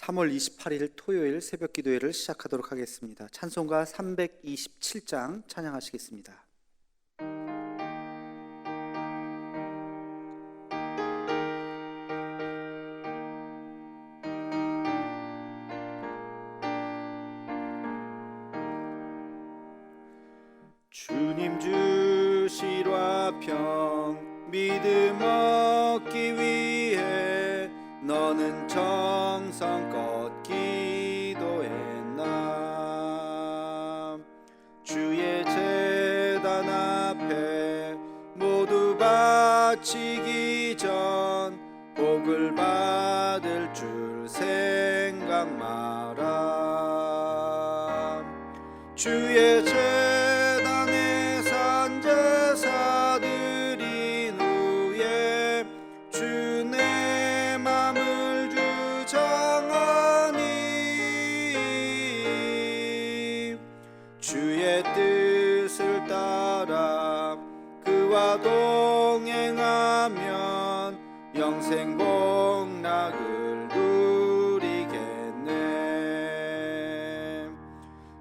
3월 28일 토요일 새벽 기도회를 시작하도록 하겠습니다. 찬송가 327장 찬양하시겠습니다. 주님 주실 화평 믿음 얻기 위해 너는 정성껏 기도했나. 주의 제단 앞에 모두 바치기 전 복을 받을 줄 생각 마라. 주의 제단에 산 제사 드린 후에 주 내 맘을 주장하니 주의 뜻을 따라 그와 동행하면 영생 복락을 누리겠네.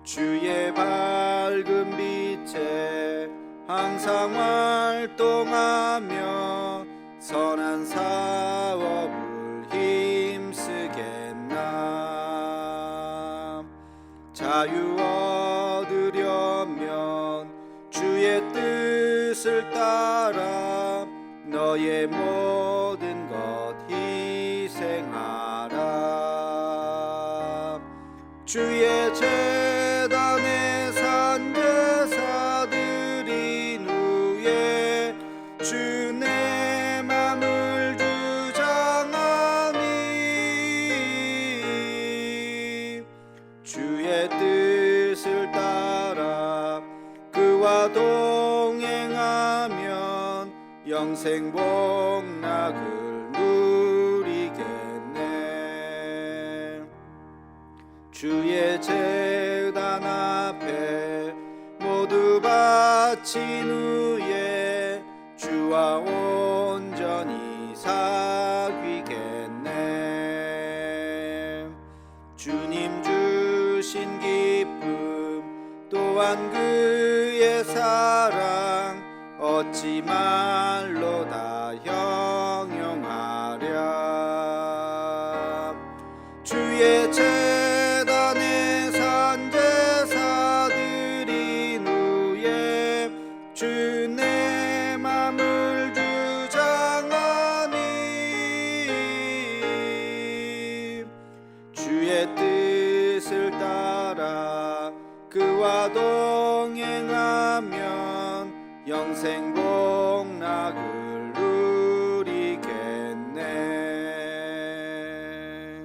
주의 밝은 빛에 항상 활동하며 선한 사업을 힘쓰겠나. 자유 얻으려면 주의 뜻을 따라 너의 모든 것 희생하라. 주의 제단에 산 제사 드린 후에 주 내 맘을 주장하니 주의 뜻을 따라 그와 동행하면 영생 복락을 누리겠네. 주의 제단 앞에 모두 바친 후에 주와 온전히 사귀겠네. 주님 주신 기쁨 또한 그의 사랑 어찌 말로 다 형용하랴. 주의 제단에 산 제사 드린 후에 주 내 맘을 주장하니 주의 뜻을 따라 그와 동행하면 영생 복락을 누리겠네.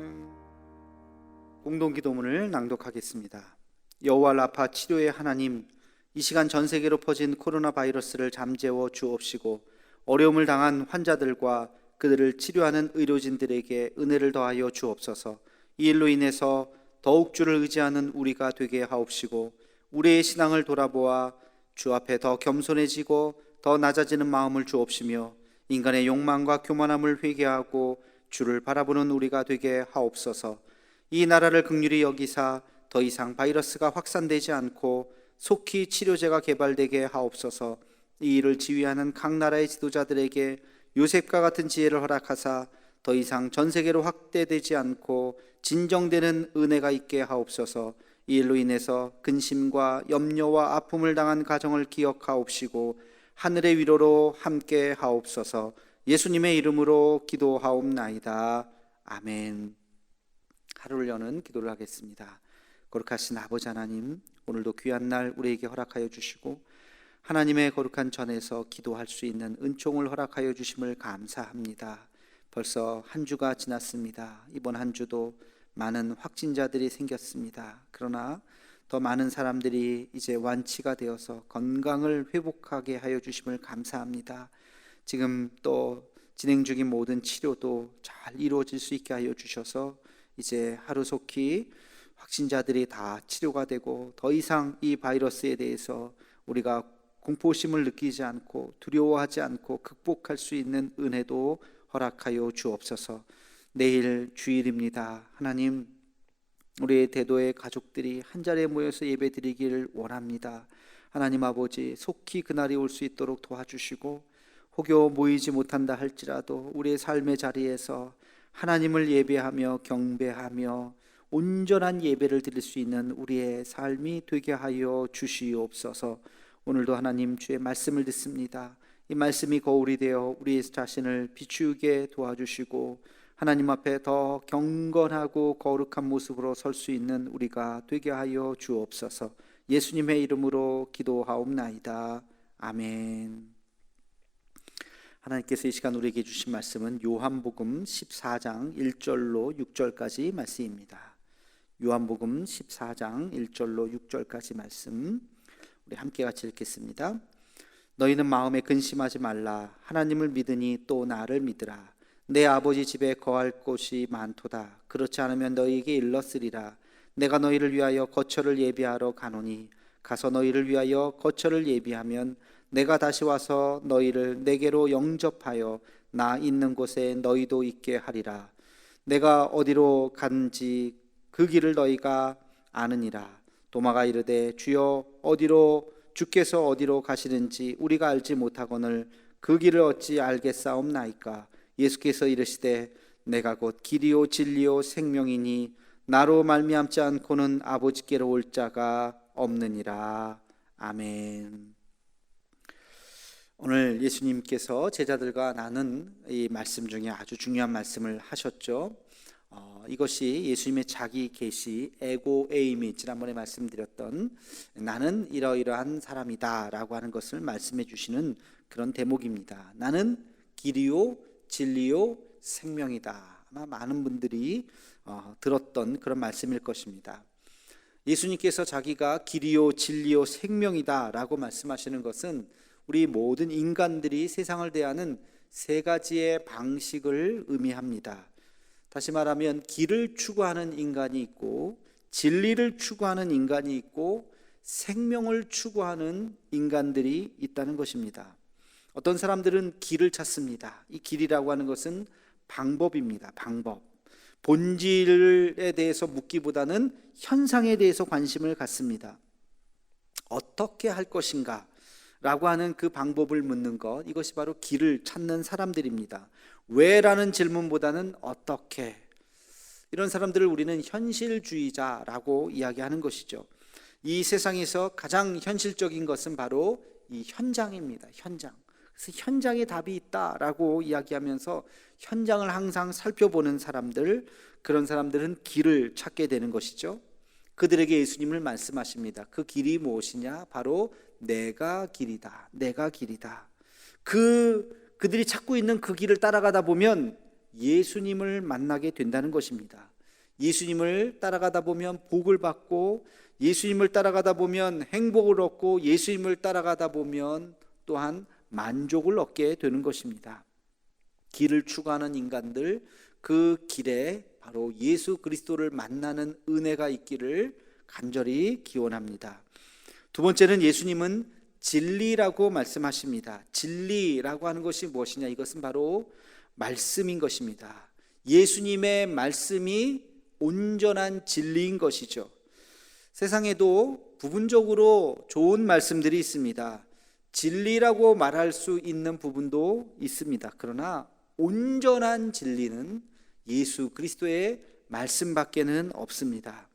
공동기도문을 낭독하겠습니다. 여호와 라파 치료의 하나님, 이 시간 전 세계로 퍼진 코로나 바이러스를 잠재워 주옵시고 어려움을 당한 환자들과 그들을 치료하는 의료진들에게 은혜를 더하여 주옵소서. 이 일로 인해서 더욱 주를 의지하는 우리가 되게 하옵시고 우리의 신앙을 돌아보아 주 앞에 더 겸손해지고 더 낮아지는 마음을 주옵시며 인간의 욕망과 교만함을 회개하고 주를 바라보는 우리가 되게 하옵소서. 이 나라를 긍휼히 여기사 더 이상 바이러스가 확산되지 않고 속히 치료제가 개발되게 하옵소서. 이 일을 지휘하는 각 나라의 지도자들에게 요셉과 같은 지혜를 허락하사 더 이상 전 세계로 확대되지 않고 진정되는 은혜가 있게 하옵소서. 이 일로 인해서 근심과 염려와 아픔을 당한 가정을 기억하옵시고 하늘의 위로로 함께 하옵소서. 예수님의 이름으로 기도하옵나이다. 아멘. 하루를 여는 기도를 하겠습니다. 거룩하신 아버지 하나님, 오늘도 귀한 날 우리에게 허락하여 주시고 하나님의 거룩한 전에서 기도할 수 있는 은총을 허락하여 주심을 감사합니다. 벌써 한 주가 지났습니다. 이번 한 주도 많은 확진자들이 생겼습니다. 그러나 더 많은 사람들이 이제 완치가 되어서 건강을 회복하게 하여 주심을 감사합니다. 지금 또 진행 중인 모든 치료도 잘 이루어질 수 있게 하여 주셔서 이제 하루속히 확진자들이 다 치료가 되고 더 이상 이 바이러스에 대해서 우리가 공포심을 느끼지 않고 두려워하지 않고 극복할 수 있는 은혜도 허락하여 주옵소서. 내일 주일입니다. 하나님, 우리의 대도의 가족들이 한자리에 모여서 예배드리기를 원합니다. 하나님 아버지, 속히 그날이 올 수 있도록 도와주시고, 혹여 모이지 못한다 할지라도 우리의 삶의 자리에서 하나님을 예배하며 경배하며 온전한 예배를 드릴 수 있는 우리의 삶이 되게 하여 주시옵소서. 오늘도 하나님 주의 말씀을 듣습니다. 이 말씀이 거울이 되어 우리 자신을 비추게 도와주시고 하나님 앞에 더 경건하고 거룩한 모습으로 설 수 있는 우리가 되게 하여 주옵소서. 예수님의 이름으로 기도하옵나이다. 아멘. 하나님께서 이 시간 우리에게 주신 말씀은 요한복음 14장 1절로 6절까지 말씀입니다. 요한복음 14장 1절로 6절까지 말씀 우리 함께 같이 읽겠습니다. 너희는 마음에 근심하지 말라. 하나님을 믿으니 또 나를 믿으라. 내 아버지 집에 거할 곳이 많도다. 그렇지 않으면 너희에게 일렀으리라. 내가 너희를 위하여 거처를 예비하러 가노니 가서 너희를 위하여 거처를 예비하면 내가 다시 와서 너희를 내게로 영접하여 나 있는 곳에 너희도 있게 하리라. 내가 어디로 간지 그 길을 너희가 아느니라. 도마가 이르되 주여 주께서 어디로 가시는지 우리가 알지 못하거늘 그 길을 어찌 알겠사옵나이까. 예수께서 이르시되 내가 곧 길이요 진리요 생명이니 나로 말미암지 않고는 아버지께로 올 자가 없느니라. 아멘. 오늘 예수님께서 제자들과 나눈 이 말씀 중에 아주 중요한 말씀을 하셨죠. 이것이 예수님의 자기 계시 에고 에이미, 지난번에 말씀드렸던 나는 이러이러한 사람이다 라고 하는 것을 말씀해 주시는 그런 대목입니다. 나는 길이요 진리요 생명이다. 아마 많은 분들이 들었던 그런 말씀일 것입니다. 예수님께서 자기가 길이요 진리요 생명이다 라고 말씀하시는 것은 우리 모든 인간들이 세상을 대하는 세 가지의 방식을 의미합니다. 다시 말하면 길을 추구하는 인간이 있고 진리를 추구하는 인간이 있고 생명을 추구하는 인간들이 있다는 것입니다. 어떤 사람들은 길을 찾습니다. 이 길이라고 하는 것은 방법입니다. 방법. 본질에 대해서 묻기보다는 현상에 대해서 관심을 갖습니다. 어떻게 할 것인가 라고 하는 그 방법을 묻는 것, 이것이 바로 길을 찾는 사람들입니다. 왜라는 질문보다는 어떻게, 이런 사람들을 우리는 현실주의자라고 이야기하는 것이죠. 이 세상에서 가장 현실적인 것은 바로 이 현장입니다. 현장. 그래서 현장에 답이 있다라고 이야기하면서 현장을 항상 살펴보는 사람들, 그런 사람들은 길을 찾게 되는 것이죠. 그들에게 예수님을 말씀하십니다. 그 길이 무엇이냐? 바로 내가 길이다. 내가 길이다. 그들이 찾고 있는 그 길을 따라가다 보면 예수님을 만나게 된다는 것입니다. 예수님을 따라가다 보면 복을 받고, 예수님을 따라가다 보면 행복을 얻고, 예수님을 따라가다 보면 또한 만족을 얻게 되는 것입니다. 길을 추구하는 인간들, 그 길에 바로 예수 그리스도를 만나는 은혜가 있기를 간절히 기원합니다. 두 번째는 예수님은 진리라고 말씀하십니다. 진리라고 하는 것이 무엇이냐? 이것은 바로 말씀인 것입니다. 예수님의 말씀이 온전한 진리인 것이죠. 세상에도 부분적으로 좋은 말씀들이 있습니다. 진리라고 말할 수 있는 부분도 있습니다. 그러나 온전한 진리는 예수 그리스도의 말씀밖에는 없습니다.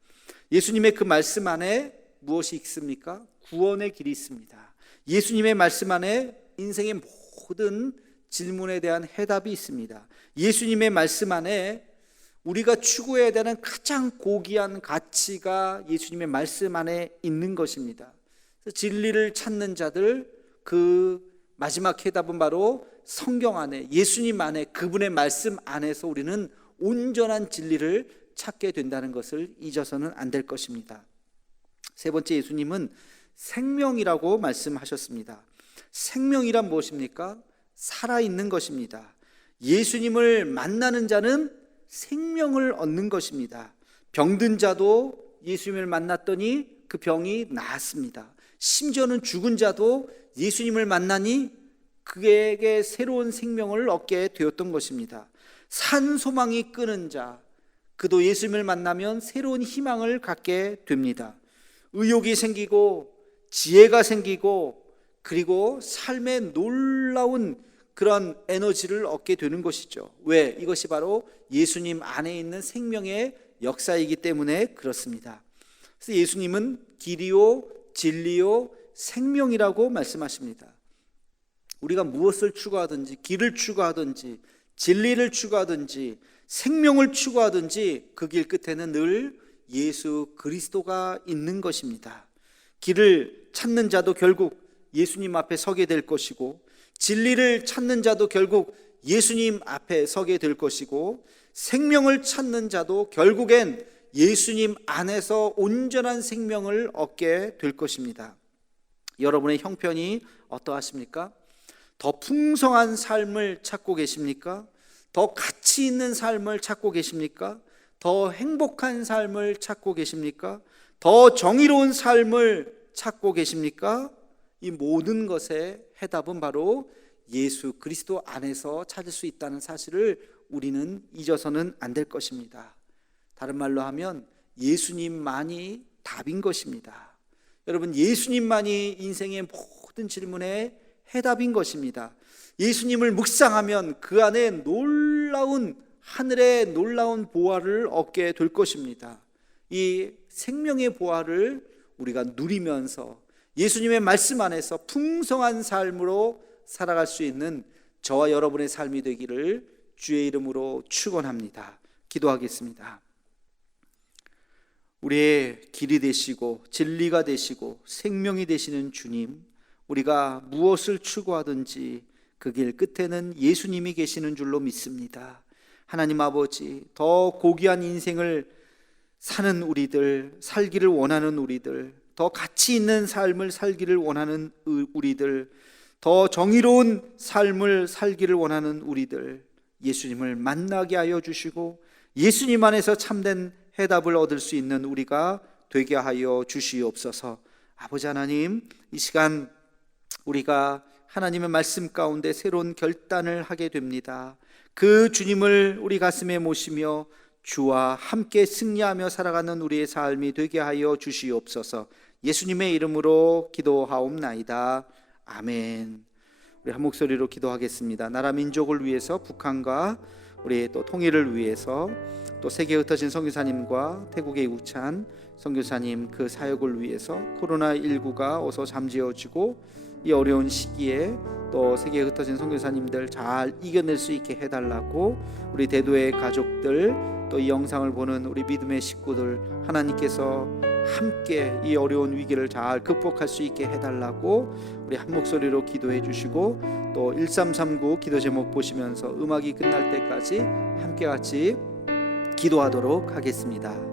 예수님의 그 말씀 안에 무엇이 있습니까? 구원의 길이 있습니다. 예수님의 말씀 안에 인생의 모든 질문에 대한 해답이 있습니다. 예수님의 말씀 안에 우리가 추구해야 되는 가장 고귀한 가치가 예수님의 말씀 안에 있는 것입니다. 그래서 진리를 찾는 자들, 그 마지막 해답은 바로 성경 안에, 예수님 안에, 그분의 말씀 안에서 우리는 온전한 진리를 찾게 된다는 것을 잊어서는 안 될 것입니다. 세 번째, 예수님은 생명이라고 말씀하셨습니다. 생명이란 무엇입니까? 살아있는 것입니다. 예수님을 만나는 자는 생명을 얻는 것입니다. 병든 자도 예수님을 만났더니 그 병이 나았습니다. 심지어는 죽은 자도 예수님을 만나니 그에게 새로운 생명을 얻게 되었던 것입니다. 산 소망이 끄는 자, 그도 예수님을 만나면 새로운 희망을 갖게 됩니다. 의욕이 생기고 지혜가 생기고 그리고 삶의 놀라운 그런 에너지를 얻게 되는 것이죠. 왜? 이것이 바로 예수님 안에 있는 생명의 역사이기 때문에 그렇습니다. 그래서 예수님은 길이요 진리요 생명이라고 말씀하십니다. 우리가 무엇을 추구하든지, 길을 추구하든지, 진리를 추구하든지, 생명을 추구하든지 그 길 끝에는 늘 예수 그리스도가 있는 것입니다. 길을 찾는 자도 결국 예수님 앞에 서게 될 것이고, 진리를 찾는 자도 결국 예수님 앞에 서게 될 것이고, 생명을 찾는 자도 결국엔 예수님 안에서 온전한 생명을 얻게 될 것입니다. 여러분의 형편이 어떠하십니까? 더 풍성한 삶을 찾고 계십니까? 더 가치 있는 삶을 찾고 계십니까? 더 행복한 삶을 찾고 계십니까? 더 정의로운 삶을 찾고 계십니까? 이 모든 것의 해답은 바로 예수 그리스도 안에서 찾을 수 있다는 사실을 우리는 잊어서는 안 될 것입니다. 다른 말로 하면 예수님만이 답인 것입니다. 여러분, 예수님만이 인생의 모든 질문의 해답인 것입니다. 예수님을 묵상하면 그 안에 놀라운 하늘의 놀라운 보화를 얻게 될 것입니다. 이 생명의 보화를 우리가 누리면서 예수님의 말씀 안에서 풍성한 삶으로 살아갈 수 있는 저와 여러분의 삶이 되기를 주의 이름으로 축원합니다. 기도하겠습니다. 우리의 길이 되시고 진리가 되시고 생명이 되시는 주님, 우리가 무엇을 추구하든지 그 길 끝에는 예수님이 계시는 줄로 믿습니다. 하나님 아버지, 더 고귀한 인생을 사는 우리들, 살기를 원하는 우리들, 더 가치 있는 삶을 살기를 원하는 우리들, 더 정의로운 삶을 살기를 원하는 우리들, 예수님을 만나게 하여 주시고 예수님 안에서 참된 해답을 얻을 수 있는 우리가 되게 하여 주시옵소서. 아버지 하나님, 이 시간 우리가 하나님의 말씀 가운데 새로운 결단을 하게 됩니다. 그 주님을 우리 가슴에 모시며 주와 함께 승리하며 살아가는 우리의 삶이 되게 하여 주시옵소서. 예수님의 이름으로 기도하옵나이다. 아멘. 우리 한 목소리로 기도하겠습니다. 나라 민족을 위해서, 북한과 우리 또 통일을 위해서, 또 세계에 흩어진 선교사님과 태국의 우찬 선교사님 그 사역을 위해서 코로나19가 어서 잠재워지고 이 어려운 시기에 또 세계에 흩어진 선교사님들 잘 이겨낼 수 있게 해달라고, 우리 대도의 가족들, 또 이 영상을 보는 우리 믿음의 식구들, 하나님께서 함께 이 어려운 위기를 잘 극복할 수 있게 해달라고 우리 한 목소리로 기도해 주시고, 또 1339 기도 제목 보시면서 음악이 끝날 때까지 함께 같이 기도하도록 하겠습니다.